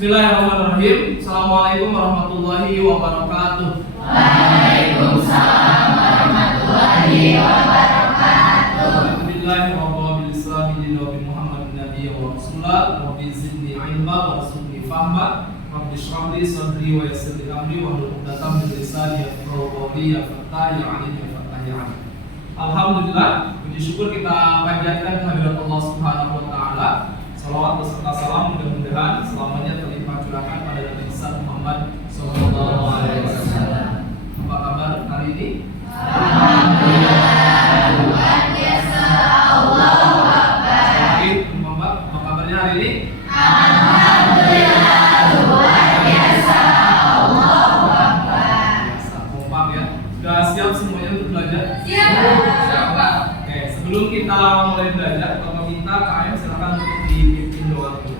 Bismillahirrahmanirrahim. Assalamualaikum warahmatullahi wabarakatuh. Waalaikumsalam warahmatullahi wabarakatuh. Alhamdulillahirabbil alamin wa bi Muhammadin nabiyyin wa rasulah. Rabbi zidni ilma warzuqni fahma. Rabbi shrah li sadri wa yassir li amri wahlul 'uqdatam min lisani yafqahu qawli. Ya Fattah ya 'alim ya Fattah ya 'alim. Alhamdulillah, puji syukur kita panjatkan kehadirat Allah Subhanahu wa taala. Salawat beserta salam mudah-mudahan selamanya terlimpah curahkan pada Nabi besar Muhammad sallallahu alaihi wasallam. Apa kabar hari ini? Alhamdulillah, luar biasa, Allahu Akbar. Baik, Muhammad, apa kabarnya hari ini? Alhamdulillah, luar biasa, Allahu Akbar. Biasa, kompak ya. Sudah siap semuanya untuk belajar? Siap. Siap, Pak. Oke, sebelum kita mulai belajar, Bapak minta KM silakan untuk dipimpin doa dulu.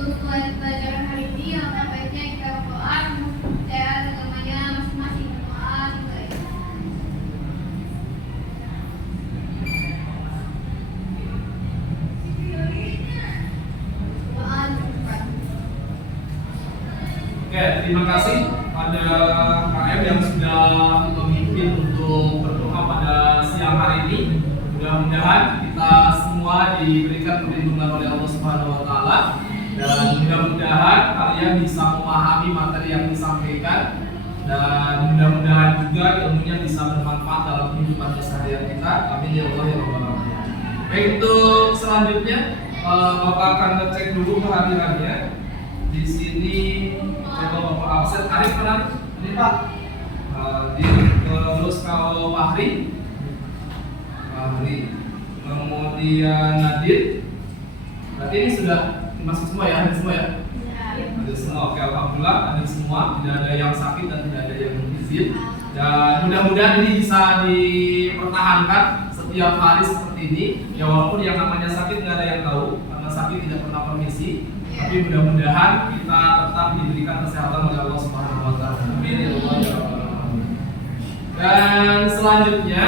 Untuk pelajaran hari ini yang baiknya kita berdoa percaya agamanya masing-masing berdoa baik. Oke, terima kasih pada KM yang sudah memimpin untuk berdoa pada siang hari ini. Mudah-mudahan kita semua diberikan perlindungan oleh Allah Subhanahu wa taala dan mudah-mudahan kalian bisa memahami materi yang disampaikan dan mudah-mudahan juga ilmunya bisa bermanfaat dalam kehidupan keseharian kita. Amin ya Allah ya rabbal alamin. Baik, untuk selanjutnya Bapak akan ngecek dulu kehadirannya. Di sini coba Bapak absen Arif mana? Ini Pak. Terus kalau Fahri, kemudian Nadir. Berarti ini sudah masuk semua ya? Ada semua ya? Ada semua. Oke, alhamdulillah ada semua. Tidak ada yang sakit dan tidak ada yang izin. Dan mudah-mudahan ini bisa dipertahankan setiap hari seperti ini. Ya walaupun yang namanya sakit nggak ada yang tahu karena sakit tidak pernah permisi. Tapi mudah-mudahan kita tetap diberikan kesehatan oleh Allah Subhanahu wa taala. Amin ya Allah ya rabbal alamin. Dan selanjutnya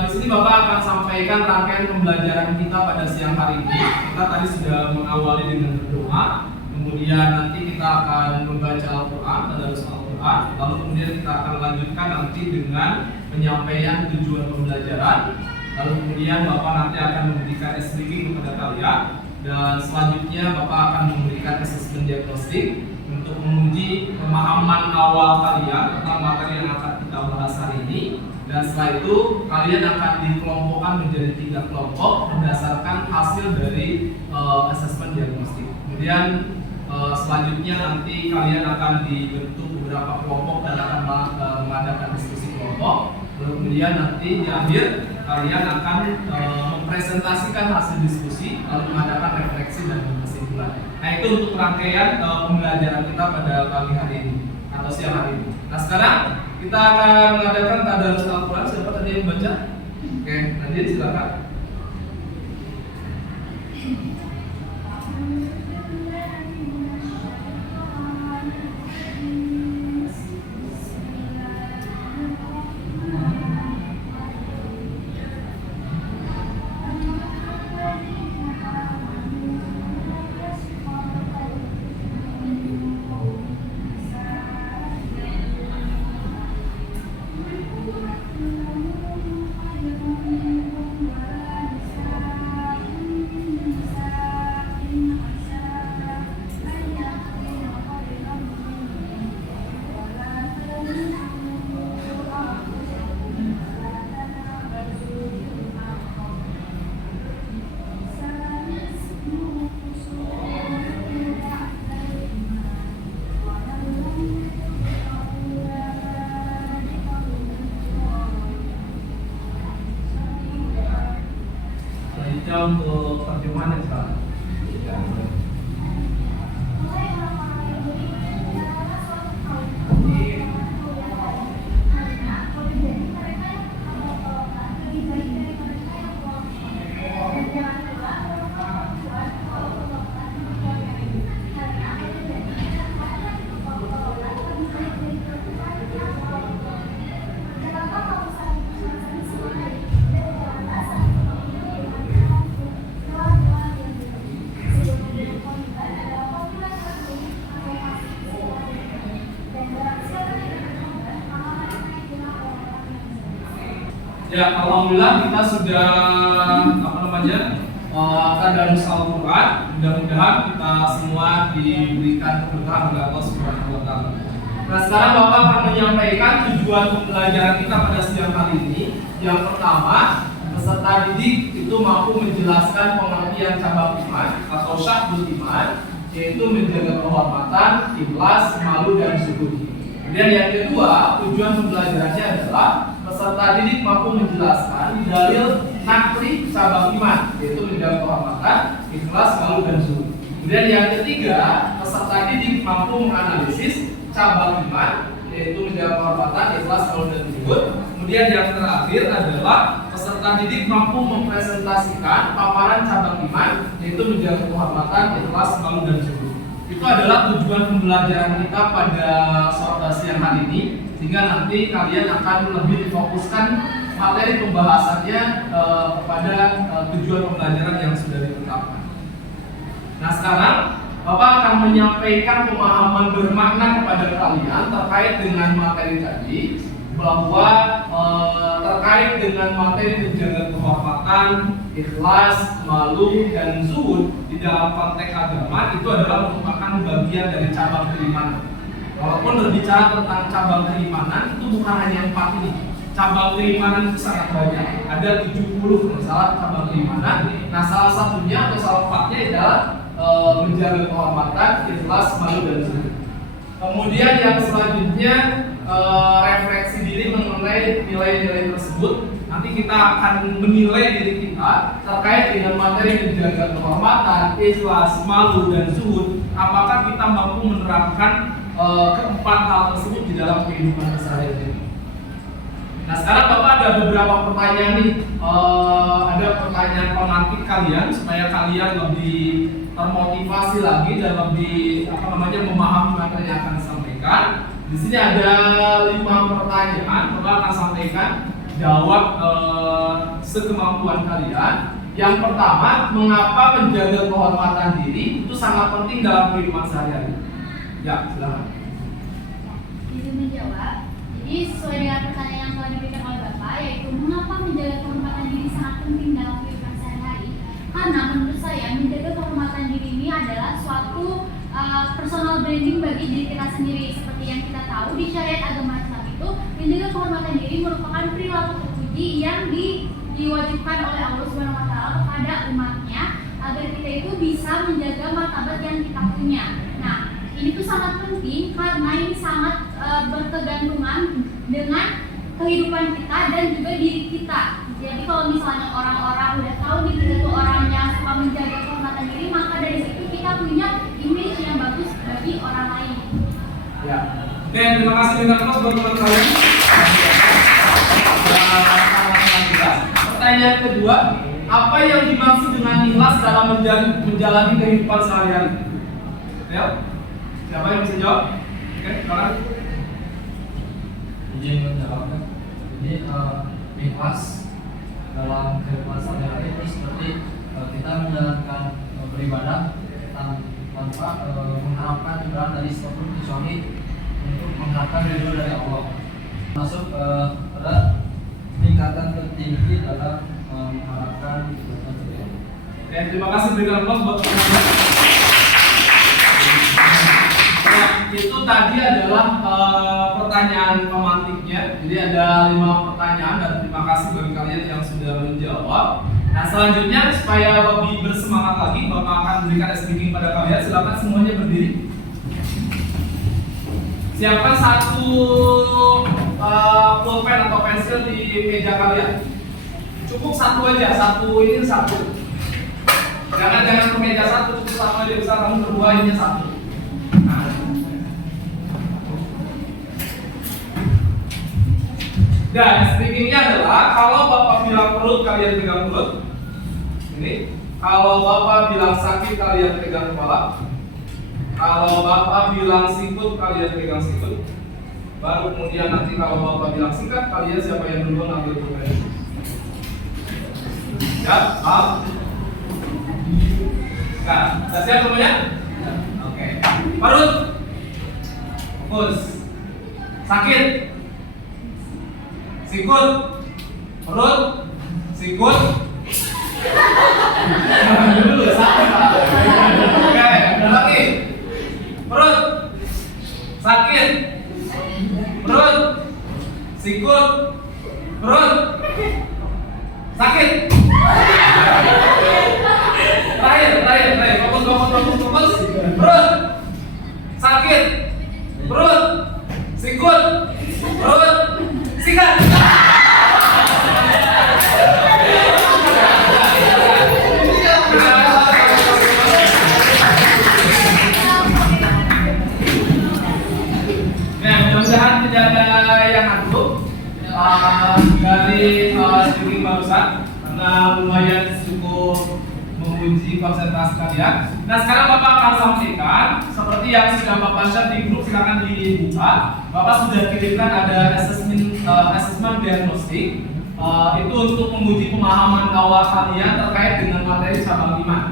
di sini Bapak akan sampaikan rangkaian pembelajaran kita pada siang hari ini. Kita tadi sudah mengawali dengan berdoa, kemudian nanti kita akan membaca Al-Quran, tadarus Al-Quran, lalu kemudian kita akan lanjutkan nanti dengan penyampaian tujuan pembelajaran, lalu kemudian Bapak nanti akan memberikan SDG kepada kalian, dan selanjutnya Bapak akan memberikan asesmen diagnostik untuk menguji pemahaman awal kalian tentang materi yang akan kita bahas hari ini. Dan setelah itu kalian akan dikelompokkan menjadi 3 kelompok berdasarkan hasil dari asesmen diagnostik. Kemudian selanjutnya nanti kalian akan dibentuk beberapa kelompok dan akan mengadakan diskusi kelompok. Lalu kemudian nanti di akhir kalian akan mempresentasikan hasil diskusi lalu mengadakan refleksi dan kesimpulan. Nah, itu untuk rangkaian pembelajaran kita pada pagi hari ini atau siang hari ini. Nah, sekarang kita akan mengadakan tadarus Al-Quran. Siapa tadi yang membaca? Oke, Nadir silakan. Untuk terjemahan sekarang. Ya, alhamdulillah kita sudah tadarus Al-Quran. Mudah-mudahan kita semua diberikan keberkahan oleh Allah Subhanahu wa taala. Nah, sekarang Bapak akan menyampaikan tujuan pembelajaran kita pada siang hari ini. Yang pertama, peserta didik itu mampu menjelaskan pengertian cabang iman atau syahbul iman, yaitu menjaga kehormatan, ikhlas, malu, dan zuhud. Kemudian yang kedua, tujuan pembelajarannya adalah peserta didik mampu menjelaskan dalil nakli cabang iman, yaitu menjaga kehormatan, ikhlas, malu, dan zuhud. Kemudian yang ketiga, peserta didik mampu menganalisis cabang iman, yaitu menjaga kehormatan, ikhlas, malu, dan zuhud. Kemudian yang terakhir adalah peserta didik mampu mempresentasikan paparan cabang iman, yaitu menjaga kehormatan, ikhlas, malu, dan zuhud. Itu adalah tujuan pembelajaran kita pada sore siang hari ini, sehingga nanti kalian akan lebih difokuskan materi pembahasannya kepada tujuan pembelajaran yang sudah ditetapkan. Nah, sekarang Bapak akan menyampaikan pemahaman bermakna kepada kalian terkait dengan materi tadi, bahwa terkait dengan materi menjaga kehormatan, ikhlas, malu, dan zuhud di dalam konteks agama itu adalah merupakan bagian dari cabang keimanan. Walaupun berbicara tentang cabang keimanan itu bukan hanya 4 ini. Cabang keimanan itu sangat banyak. Ada 70 misalnya cabang keimanan. Nah, salah satunya atau salah satunya adalah menjaga kehormatan, ikhlas, malu, dan zuhud. Kemudian yang selanjutnya refleksi diri mengenai nilai-nilai tersebut. Nanti kita akan menilai diri kita terkait dengan materi menjaga kehormatan, ikhlas, malu, dan zuhud. Apakah kita mampu menerapkan keempat hal tersebut di dalam kehidupan sehari-hari? Nah, sekarang Bapak ada beberapa pertanyaan nih. Ada pertanyaan pemantik kalian supaya kalian lebih termotivasi lagi dan lebih memahami materi yang akan disampaikan. Di sini ada 5 pertanyaan. Bapak akan sampaikan, jawab sekemampuan kalian. Yang pertama, mengapa menjaga kehormatan diri itu sangat penting dalam kehidupan sehari-hari? Ya, silakan. Izin menjawab. Jadi sesuai dengan pertanyaan yang telah diberikan oleh Bapak, yaitu mengapa menjaga kehormatan diri sangat penting dalam kehidupan sehari-hari? Karena menurut saya menjaga kehormatan diri ini adalah suatu personal branding bagi diri kita sendiri. Seperti yang kita tahu di syariat agama Islam itu, menjaga kehormatan diri merupakan perilaku terpuji yang diwajibkan oleh Allah Subhanahu wa taala kepada umatnya agar kita itu bisa menjaga martabat yang kita punya. Nah, ini tuh sangat penting karena ini sangat berkegantungan dengan kehidupan kita dan juga diri kita. Jadi kalau misalnya orang-orang udah tahu nih kita tuh orang yang suka menjaga kehormatan diri, maka dari situ kita punya image yang bagus bagi orang lain. Ya. Oke, terima kasih dengan mas buat teman kalian. Pertanyaan kedua, apa yang dimaksud dengan ikhlas dalam menjalani kehidupan sehari-hari? Ya, siapa yang bisa jawab? Oke, silakan. Izin menjawab. Jadi ikhlas dalam kehidupan sehari-hari itu seperti kita menjalankan beribadah tanpa mengharapkan imbalan dari siapapun kecuali untuk mengharapkan ridho dari Allah. Masuk pada tingkatan tertinggi dalam mengharapkan ridho dari Allah. Oke, terima kasih berikan aplaus buat teman-teman. Nah, itu tadi adalah pertanyaan pemantiknya. Jadi ada 5 pertanyaan dan terima kasih bagi kalian yang sudah menjawab. Nah, selanjutnya supaya lebih bersemangat lagi, Bapak akan berikan speaking pada kalian. Silakan semuanya berdiri. Siapkan satu pulpen atau pensil di meja kalian. Cukup satu aja, satu. Jangan ke meja satu, cukup satu aja. Bisa kamu berdua ini satu. Nah. Dan speakingnya adalah kalau Bapak bilang perut, kalian pegang perut. Ini. Kalau Bapak bilang sakit, kalian pegang kepala. Kalau Bapak bilang sikut, kalian pegang sikut. Baru kemudian nanti kalau Bapak bilang singkat, kalian siapa yang duluan ambil pulpen. Ya, paham? Nah, sudah siap semuanya? Oke. Perut. Fokus. Sakit. Sikut. perut, sikut. Dulu sakit. Oke, lagi. Perut, sakit. Perut, sikut. Perut, sakit. Terakhir. Fokus. Perut, sakit. Perut, sikut. Perut, sikat. Mudah-mudahan tidak ada yang ngantuk dari speaking barusan, karena lumayan cukup menguji konsentrasi kalian. Nah, sekarang Bapak akan sampaikan seperti yang sudah Bapak share di grup, silakan dibuka. Bapak sudah kirimkan ada assessment diagnostik. Itu untuk menguji pemahaman awal kalian terkait dengan materi cabang iman.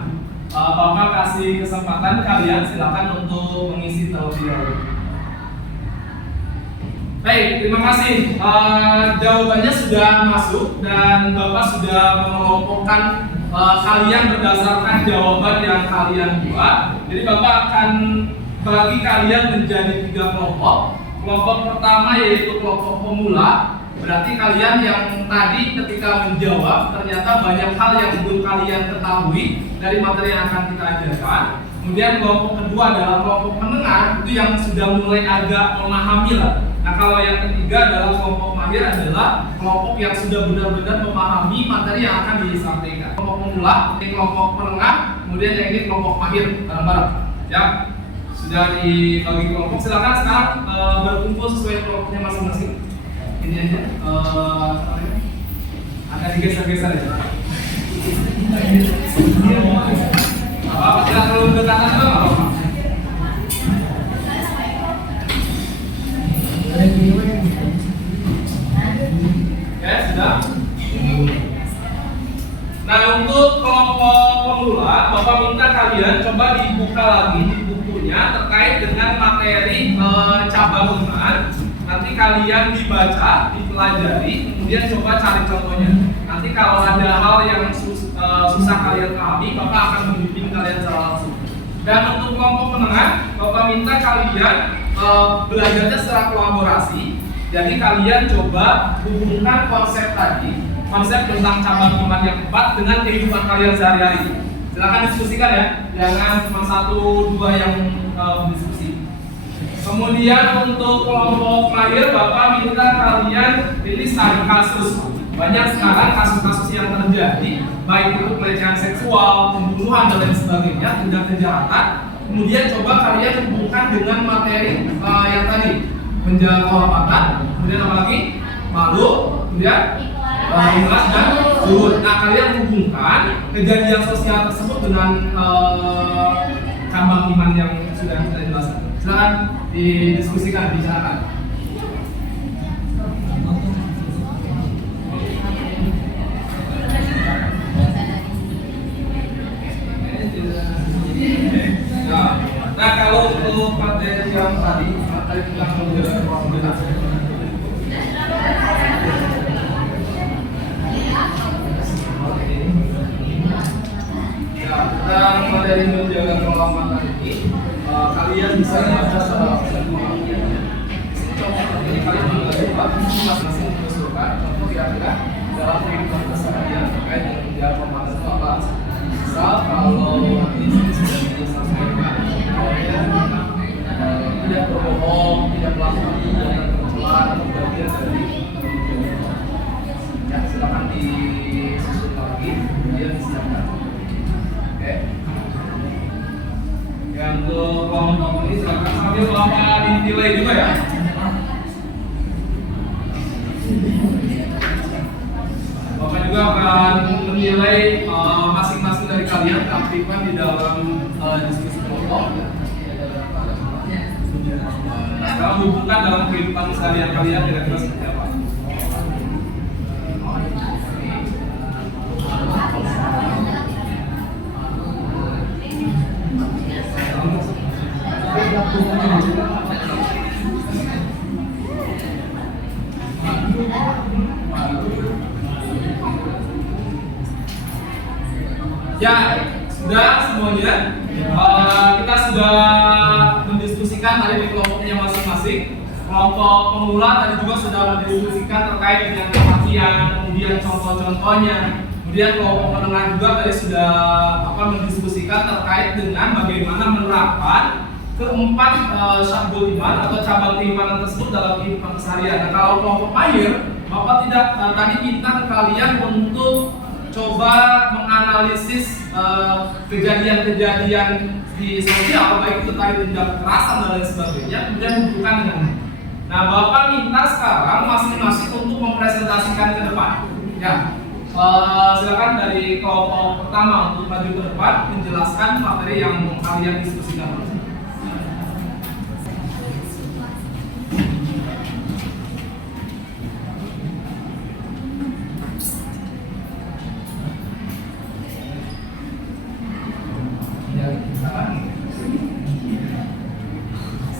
Bapak kasih kesempatan kalian, silakan untuk mengisi terlebih dahulu. Baik, terima kasih. Jawabannya sudah masuk dan Bapak sudah mengelompokkan kalian berdasarkan jawaban yang kalian buat. Jadi Bapak akan bagi kalian menjadi 3 kelompok. Kelompok pertama yaitu kelompok pemula. Berarti kalian yang tadi ketika menjawab ternyata banyak hal yang belum kalian ketahui dari materi yang akan kita ajarkan. Kemudian kelompok kedua adalah kelompok menengah, itu yang sudah mulai agak memahami lah. Nah, kalau yang ketiga adalah kelompok mahir, adalah kelompok yang sudah benar-benar memahami materi yang akan disampaikan. Kelompok pemula, ini kelompok menengah, kemudian yang ini kelompok mahir bareng-bareng. Ya, sudah dibagi kelompok. Silakan sekarang berkumpul sesuai kelompoknya masing-masing. Ini aja, agak digeser-geser ya. Apa tidak terlalu dekatan juga nggak apa-apa. Ya, sudah. Nah, untuk kelompok pemula, Bapak minta kalian coba dibuka lagi di bukunya terkait dengan materi cabang iman. Nanti kalian dibaca, dipelajari, kemudian coba cari contohnya. Nanti kalau ada hal yang susah kalian pahami, Bapak akan membimbing kalian secara langsung. Dan untuk kelompok menengah, Bapak minta kalian belajarnya secara kolaborasi. Jadi kalian coba hubungkan konsep tadi, konsep tentang cabang iman yang 4 dengan kehidupan kalian sehari-hari. Silakan diskusikan ya, jangan cuma 1-2 yang diskusi. Kemudian untuk kelompok mahir, Bapak minta kalian pilih studi kasus. Banyak sekarang kasus-kasus yang terjadi, baik itu pelecehan seksual, pembunuhan dan lain sebagainya, tindak kejahatan. Kemudian coba kalian hubungkan dengan materi yang tadi, menjaga kehormatan, kemudian apa lagi? Malu, kemudian ikhlas dan zuhud. Nah, kalian hubungkan kejadian sosial tersebut dengan cabang iman yang sudah kita jelaskan. Silakan didiskusikan, dibicarakan. Nah, kalau untuk materi yang tadi, materi tentang menjaga kehormatan. Ya, tentang materi menjaga kehormatan ini, kalian bisa baca secara memahaminya. Jadi kalian mengajukan masing-masing mengusulkan contoh kira-kira dalam kehidupan keseharian terkait dengan menjaga kehormatan itu apa. Misal kalau di sini sudah disampaikan, tidak berbohong, tidak melakukan tindakan tercela atau bagian dari ya, silakan disusun lagi, kemudian disiapkan. Oke. Yang untuk kelompok ini silakan sambil Bapak dinilai juga ya. Bapak juga akan menilai masing-masing dari kalian keaktifan di dalam diskusi kelompok. Nah, sekarang hubungkan dalam kehidupan seharian kalian kira-kira seperti apa? Ya, sudah semuanya. Kita sudah mendiskusikan tadi di kelompoknya masing-masing. Kelompok pemula tadi juga sudah mendiskusikan terkait dengan pengertian, kemudian contoh-contohnya. Kemudian kelompok menengah juga tadi sudah mendiskusikan terkait dengan bagaimana menerapkan keempat syabdul iman atau cabang keimanan tersebut dalam kehidupan keseharian. Nah, kalau kelompok mahir, Bapak tidak tadi minta ke kalian untuk coba menganalisis kejadian-kejadian di sosial, baik itu tadi tindak kekerasan dan lain sebagainya, kemudian hubungkan dengan. Nah, Bapak minta sekarang masing-masing untuk mempresentasikan ke depan. Ya, silakan dari kelompok pertama untuk maju ke depan menjelaskan materi yang kalian diskusikan.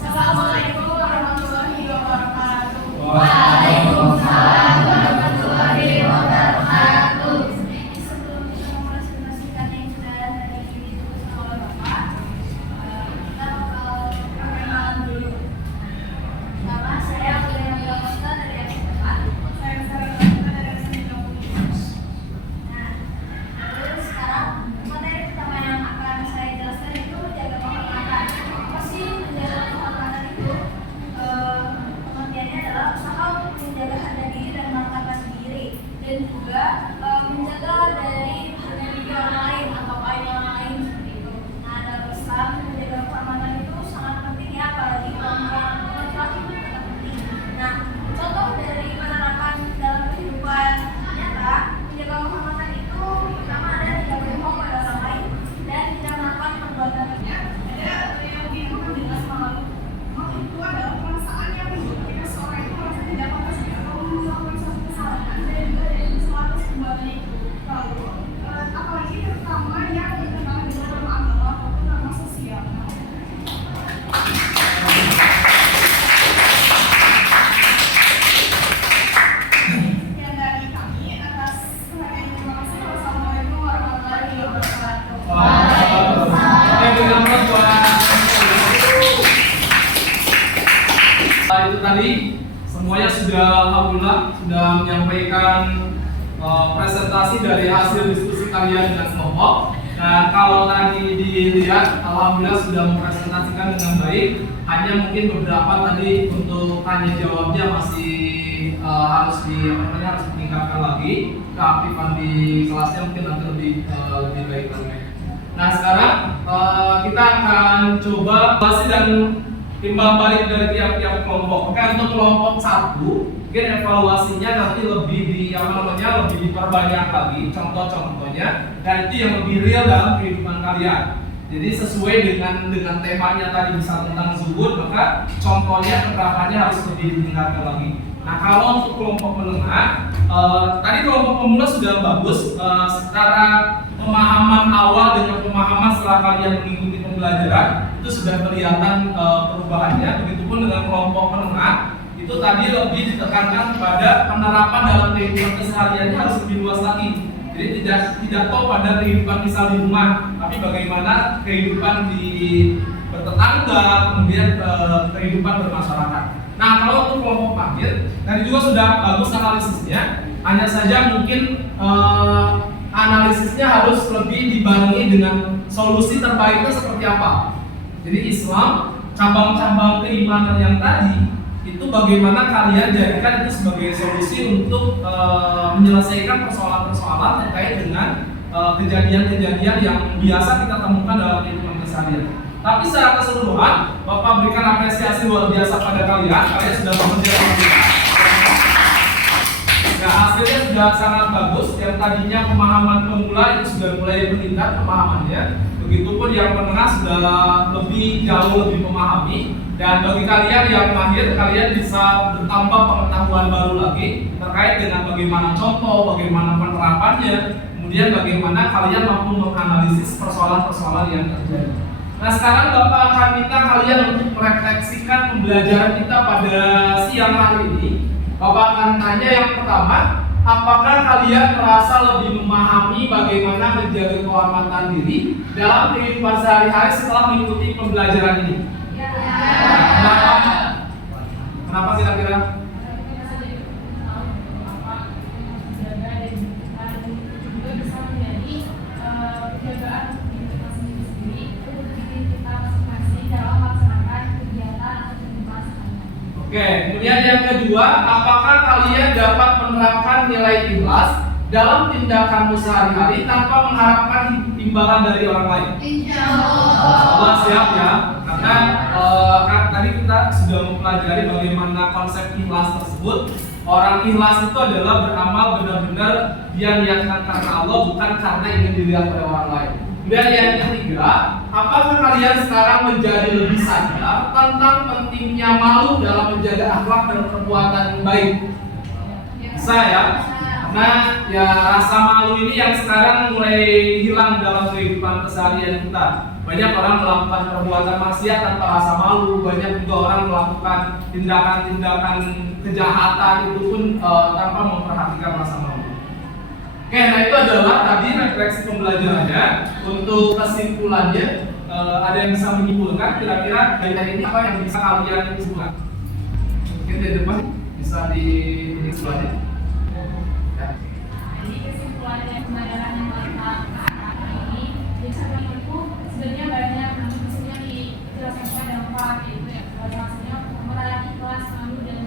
Assalamualaikum warahmatullahi wabarakatuh. Waalaikumsalam warahmatullahi wabarakatuh. Ini sebelum kita mempresentasikan yang sudah tadi didiskusikan oleh Bapak, kita bakal perkenalan dulu. Nama saya Kuliah Galusta dari S4. Saya Sarah Galusta dari S3. Nah, terus sekarang materi pertama yang akan saya jelaskan itu menjaga kehormatan. Apa sih menjaga kehormatan itu? Pengertiannya adalah usaha untuk menjaga harga diri dan martabat diri, dan juga menjaga dari harga diri orang lain atau aib orang lain seperti itu. Nah, dalam Islam menjaga kehormatan itu sangat penting ya, apalagi perempuan laki-laki itu sangat penting. Nah, contoh dari penerapan dalam kehidupan nyata menjaga kehormatan itu pertama ada tidak berbohong pada orang lain dan tidak melakukan perbuatannya. Ada yang bingung dengan semalam. Itu adalah perasaan yang ketika seorang itu merasa tidak pantas atau melakukan suatu kesalahan dan juga dari suatu perbuatan itu. Lalu, apalagi terutama yang berkenaan dengan nama agama ataupun nama sosial. Sekian dari kami, atas perhatiannya. Terima kasih. Wassalamualaikum warahmatullahi wabarakatuh. Itu tadi semuanya sudah alhamdulillah sudah menyampaikan presentasi dari hasil diskusi kalian dengan kelompok. Nah, kalau tadi dilihat alhamdulillah sudah mempresentasikan dengan baik. Hanya mungkin beberapa tadi untuk tanya jawabnya masih harus ditingkatkan lagi, keaktifan di kelasnya mungkin nanti lebih baik lagi. Nah, sekarang kita akan coba evaluasi dan timbang balik dari tiap-tiap kelompok. Oke, untuk kelompok 1 mungkin evaluasinya nanti lebih lebih diperbanyak lagi contoh-contohnya, dan itu yang lebih real dalam kehidupan kalian. Jadi sesuai dengan temanya tadi, misal tentang zuhud, maka contohnya penerapannya harus lebih ditingkatkan lagi. Nah, kalau untuk kelompok menengah, tadi kelompok pemula sudah bagus secara pemahaman awal dengan pemahaman setelah kalian mengikuti pembelajaran itu sudah kelihatan perubahannya. Begitupun dengan kelompok menengah, itu tadi lebih ditekankan pada penerapan dalam kehidupan kesehariannya harus lebih luas lagi. Jadi tidak toh pada kehidupan misal di rumah, tapi bagaimana kehidupan di bertetangga, kemudian kehidupan bermasyarakat. Nah, kalau untuk kelompok mahir, tadi juga sudah bagus analisisnya. Hanya saja mungkin analisisnya harus lebih dibarengi dengan solusi terbaiknya seperti apa. Jadi Islam, cabang-cabang keimanan yang tadi itu bagaimana kalian jadikan itu sebagai solusi untuk menyelesaikan persoalan-persoalan terkait dengan kejadian-kejadian yang biasa kita temukan dalam kehidupan keseharian. Tapi secara keseluruhan, Bapak berikan apresiasi luar biasa pada kalian. Kalian sudah bekerja dengan baik. Nah, hasilnya sudah sangat bagus. Yang tadinya pemahaman pemula itu sudah mulai meningkat pemahamannya. Begitupun yang menengah sudah lebih jauh lebih memahami. Dan bagi kalian yang mahir, kalian bisa bertambah pengetahuan baru lagi terkait dengan bagaimana contoh, bagaimana penerapannya, kemudian bagaimana kalian mampu menganalisis persoalan-persoalan yang terjadi. Nah, sekarang Bapak akan minta kalian untuk merefleksikan pembelajaran kita pada siang hari ini. Bapak akan tanya yang pertama, apakah kalian merasa lebih memahami bagaimana menjaga kehormatan diri dalam kehidupan sehari-hari setelah mengikuti pembelajaran ini? Kenapa? Kenapa kira-kira? Oke, kemudian yang kedua, apakah kalian dapat menerapkan nilai ikhlas dalam tindakanmu sehari-hari tanpa mengharapkan imbalan dari orang lain? Allah siap ya, karena kan tadi kita sudah mempelajari bagaimana konsep ikhlas tersebut. Orang ikhlas itu adalah beramal benar-benar dia niatkan karena Allah, bukan karena ingin dilihat oleh orang lain. Dan yang ketiga, apakah kalian sekarang menjadi lebih sadar tentang pentingnya malu dalam menjaga akhlak dan perbuatan yang baik? Bisa ya? Karena ya rasa malu ini yang sekarang mulai hilang dalam kehidupan keseharian kita. Banyak orang melakukan perbuatan maksiat tanpa rasa malu, banyak juga orang melakukan tindakan-tindakan kejahatan itu pun tanpa memperhatikan rasa malu. Oke, nah itu adalah tadi refleksi pembelajarannya. Untuk kesimpulannya, ada yang bisa menyimpulkan kira-kira dari ini apa yang bisa kalian simpulkan? Mungkin di depan bisa dikesimpulannya. Ya. Jadi kesimpulannya pembelajaran yang kita ini, jadi menurutku sebenarnya banyak maksudnya dijelaskan dalam part itu ya. Maksudnya melayani kelas malu dan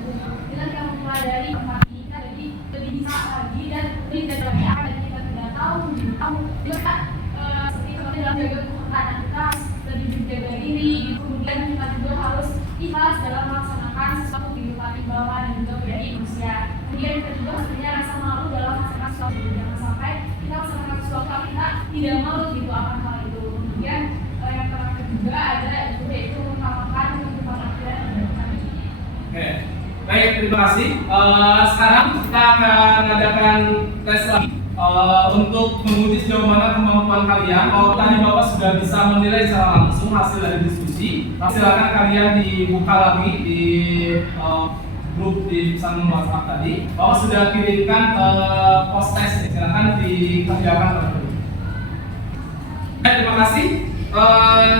kita tidak mempelajari tempat ini, jadi lebih bisa lagi dan lebih dari apa yang kita tidak tahu juga seperti dalam jaga kehormatan kita lebih menjaga diri, kemudian kita juga harus ikhlas dalam melaksanakan sesuatu kehidupan di bawah dan juga menjadi manusia. Kemudian kita juga sebenarnya rasa malu dalam melaksanakan sesuatu, jangan sampai kita melaksanakan sesuatu kita tidak malu gitu akan hal itu. Kemudian yang terakhir juga ada yaitu mengutamakan kehidupan akhirat dan kehidupan ini. Oke, baik, terima kasih. Sekarang kita akan mengadakan tes lagi untuk menguji sejauh mana kemampuan kalian. Kalau tadi Bapak sudah bisa menilai secara langsung hasil dari diskusi, silakan kalian dibuka lagi di grup di pesan WhatsApp tadi. Bapak sudah kirimkan post test, silakan dikerjakan. Terima kasih.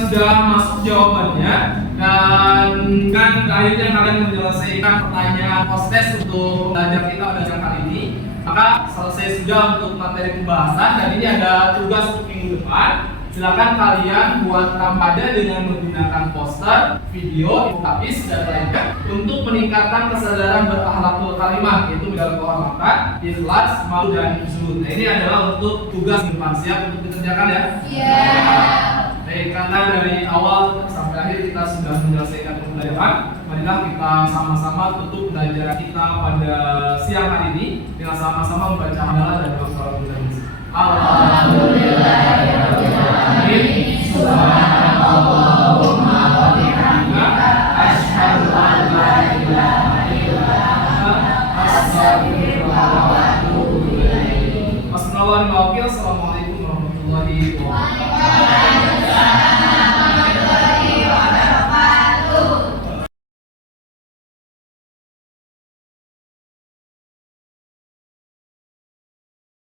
Sudah masuk jawabannya dan kan akhirnya kalian menyelesaikan pertanyaan post test untuk belajar kita pada kali ini. Maka selesai sudah untuk materi pembahasan dan ini ada tugas untuk minggu depan. Silakan kalian buat kampanye dengan menggunakan poster, video, infografis dan lainnya untuk meningkatkan kesadaran berakhlakul karimah, yaitu menjaga kehormatan, ikhlas, malu dan zuhud. Nah, ini adalah untuk tugas depan, siap untuk dikerjakan ya? Iya. Baik, karena dari awal sampai akhir kita sudah menyelesaikan pembelajaran, marilah kita sama-sama tutup pembelajaran kita pada siang hari ini dengan sama-sama membaca hamdalah dan doa Alhamdulillahirabbil alamin. Subhanallahumma wa bihamdika asyhadu an la ilaha illa anta astaghfiruka wa atubu ilaik. Wassalamualaikum warahmatullahi wabarakatuh.